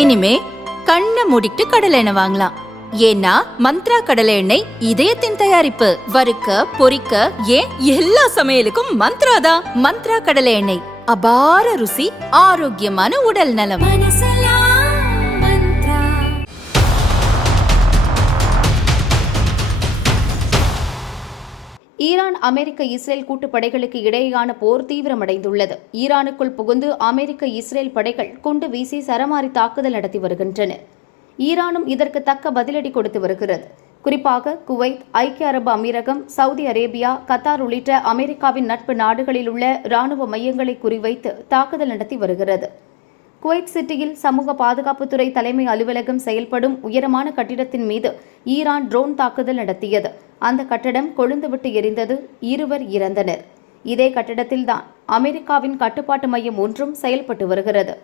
இனிமே கண்ணை மூடிட்டு கடலை எண்ணெய் வாங்கலாம். ஏன்னா மந்த்ரா கடலை எண்ணெய் இதயத்தின் தயாரிப்பு. வறுக்க பொரிக்க ஏன் எல்லா சமையலுக்கும் மந்த்ரா தான். மந்த்ரா கடலை எண்ணெய், அபார ருசி, ஆரோக்கியமான உடல் நலம். ஈரான் அமெரிக்க இஸ்ரேல் கூட்டுப்படைகளுக்கு இடையேயான போர் தீவிரமடைந்துள்ளது. ஈரானுக்குள் புகுந்து அமெரிக்க இஸ்ரேல் படைகள் குண்டு வீசி சரமாரி தாக்குதல் நடத்தி வருகின்றன. ஈரானும் இதற்கு தக்க பதிலடி கொடுத்து வருகிறது. குறிப்பாக குவைத், ஐக்கிய அரபு அமீரகம், சவுதி அரேபியா, கத்தார் உள்ளிட்ட அமெரிக்காவின் நட்பு நாடுகளில் உள்ள ராணுவ மையங்களை குறிவைத்து தாக்குதல் நடத்தி வருகிறது. குவைத் சிட்டியில் சமூக பாதுகாப்புத்துறை தலைமை அலுவலகம் செயல்படும் உயரமான கட்டிடத்தின் மீது ஈரான் ட்ரோன் தாக்குதல் நடத்தியது. அந்த கட்டடம் கொழுந்துவிட்டு எரிந்தது. 2 இறந்தனர். இதே கட்டிடத்தில்தான் அமெரிக்காவின் கட்டுப்பாட்டு மையம் ஒன்றும் செயல்பட்டு வருகிறது.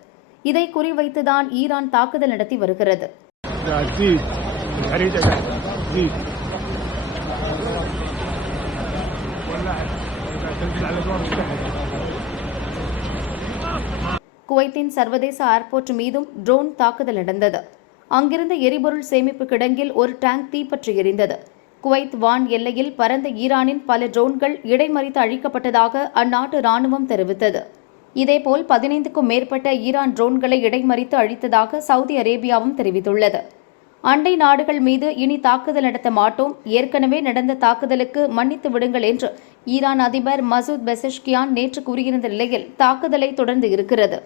இதை குறிவைத்துதான் ஈரான் தாக்குதல் நடத்தி வருகிறது. குவைத்தின் சர்வதேச ஏர்போர்ட் மீதும் ட்ரோன் தாக்குதல் நடந்தது. அங்கிருந்த எரிபொருள் சேமிப்பு கிடங்கில் ஒரு டேங்க் தீப்பற்றி எரிந்தது. குவைத் வான் எல்லையில் பறந்த ஈரானின் பல ட்ரோன்கள் இடைமறித்து அழிக்கப்பட்டதாக அந்நாட்டு ராணுவம் தெரிவித்தது. இதேபோல் 15க்கும் மேற்பட்ட ஈரான் ட்ரோன்களை இடைமறித்து அழித்ததாக சவுதி அரேபியாவும் தெரிவித்துள்ளது. அண்டை நாடுகள் மீது இனி தாக்குதல் நடத்த மாட்டோம், ஏற்கனவே நடந்த தாக்குதலுக்கு மன்னித்து விடுங்கள் என்று ஈரான் அதிபர் மசூத் பெசஷ்கியான் நேற்று கூறியிருந்த நிலையில் தாக்குதலை தொடர்ந்து இருக்கிறது.